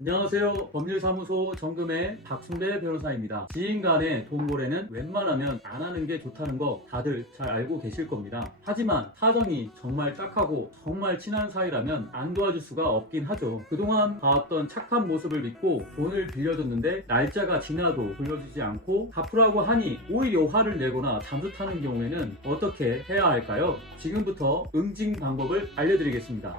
안녕하세요. 법률사무소 정금의 박순대 변호사입니다. 지인 간의 돈 거래는 웬만하면 안 하는 게 좋다는 거 다들 잘 알고 계실 겁니다. 하지만 사정이 정말 딱하고 정말 친한 사이라면 안 도와줄 수가 없긴 하죠. 그동안 봐왔던 착한 모습을 믿고 돈을 빌려줬는데 날짜가 지나도 돌려주지 않고 갚으라고 하니 오히려 화를 내거나 잠수 타는 경우에는 어떻게 해야 할까요? 지금부터 응징 방법을 알려드리겠습니다.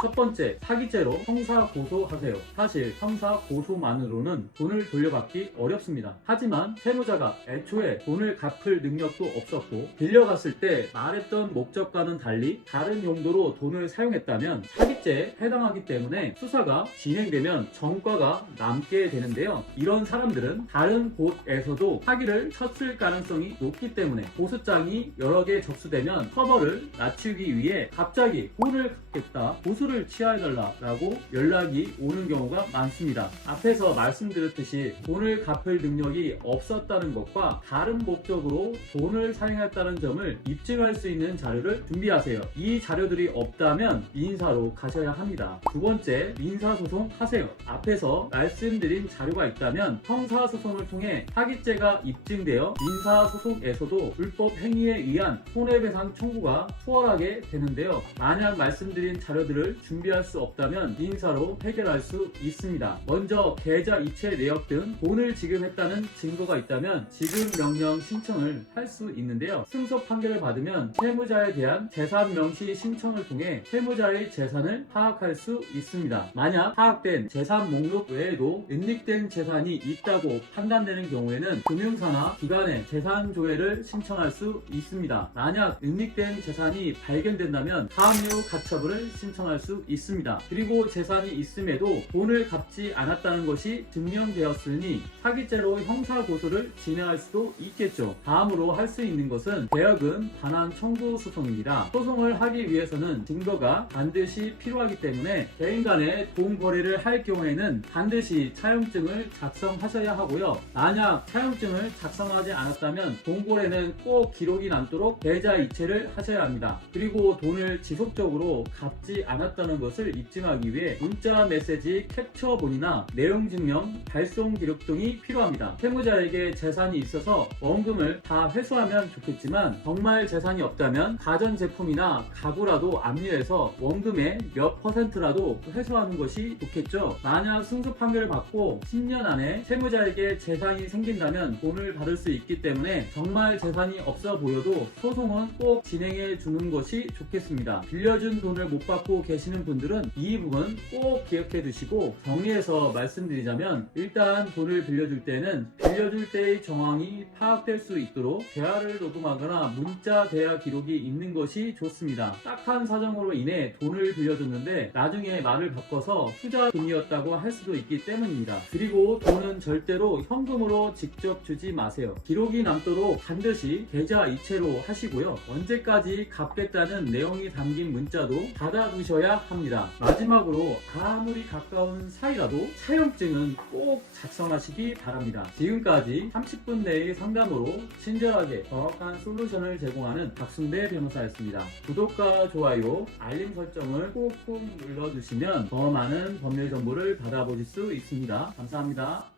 첫 번째, 사기죄로 형사 고소하세요. 사실 형사 고소만으로는 돈을 돌려받기 어렵습니다. 하지만 채무자가 애초에 돈을 갚을 능력도 없었고 빌려갔을 때 말했던 목적과는 달리 다른 용도로 돈을 사용했다면 사기죄에 해당하기 때문에 수사가 진행되면 전과가 남게 되는데요. 이런 사람들은 다른 곳에서도 사기를 쳤을 가능성이 높기 때문에 고소장이 여러 개 접수되면 처벌을 낮추기 위해 갑자기 돈을 갚겠다, 고소를 취하해달라고 연락이 오는 경우가 많습니다. 앞에서 말씀드렸듯이 돈을 갚을 능력이 없었다는 것과 다른 목적으로 돈을 사용했다는 점을 입증할 수 있는 자료를 준비하세요. 이 자료들이 없다면 민사로 가셔야 합니다. 두 번째, 민사소송 하세요. 앞에서 말씀드린 자료가 있다면 형사소송을 통해 사기죄가 입증되어 민사소송에서도 불법 행위에 의한 손해배상 청구가 수월하게 되는데요. 만약 말씀드린 자료들을 준비할 수 없다면 민사로 해결할 수 있습니다. 먼저 계좌 이체 내역 등 돈을 지급했다는 증거가 있다면 지급 명령 신청을 할 수 있는데요. 승소 판결을 받으면 채무자에 대한 재산 명시 신청을 통해 채무자의 재산을 파악할 수 있습니다. 만약 파악된 재산 목록 외에도 은닉된 재산이 있다고 판단되는 경우에는 금융사나 기관에 재산 조회를 신청할 수 있습니다. 만약 은닉된 재산이 발견된다면 가압류 가처분을 신청할 수 있습니다. 그리고 재산이 있음에도 돈을 갚지 않았다는 것이 증명되었으니 사기죄로 형사고소를 진행할 수도 있겠죠. 다음으로 할 수 있는 것은 대여금 반환 청구 소송입니다. 소송을 하기 위해서는 증거가 반드시 필요하기 때문에 개인 간의 돈 거래를 할 경우에는 반드시 차용증을 작성하셔야 하고요. 만약 차용증을 작성하지 않았다면 돈 거래는 꼭 기록이 남도록 계좌 이체를 하셔야 합니다. 그리고 돈을 지속적으로 갚지 않았다는 것을 입증하기 위해 문자 메시지 캡처본이나 내용 증명 발송 기록 등이 필요합니다. 채무자에게 재산이 있어서 원금을 다 회수하면 좋겠지만 정말 재산이 없다면 가전제품이나 가구라도 압류해서 원금의 몇 %라도 회수하는 것이 좋겠죠. 만약 승소 판결을 받고 10년 안에 채무자에게 재산이 생긴다면 돈을 받을 수 있기 때문에 정말 재산이 없어 보여도 소송은 꼭 진행해 주는 것이 좋겠습니다. 빌려준 돈을 못 받고 계시는 분들은 이 부분 꼭 기억해 두시고 정리해서 말씀드리자면 일단 돈을 빌려줄 때는 빌려줄 때의 정황이 파악될 수 있도록 대화를 녹음하거나 문자 대화 기록이 있는 것이 좋습니다. 딱한 사정으로 인해 돈을 빌려줬는데 나중에 말을 바꿔서 투자금이었다고 할 수도 있기 때문입니다. 그리고 돈은 절대로 현금으로 직접 주지 마세요. 기록이 남도록 반드시 계좌 이체로 하시고요. 언제까지 갚겠다는 내용이 담긴 문자도 받아두셔야 합니다. 마지막으로 아무리 가까운 사이라도 차용증은 꼭 작성하시기 바랍니다. 지금까지 30분 내의 상담으로 친절하게 정확한 솔루션을 제공하는 박순대 변호사였습니다. 구독과 좋아요, 알림 설정을 꾹꾹 눌러주시면 더 많은 법률 정보를 받아보실 수 있습니다. 감사합니다.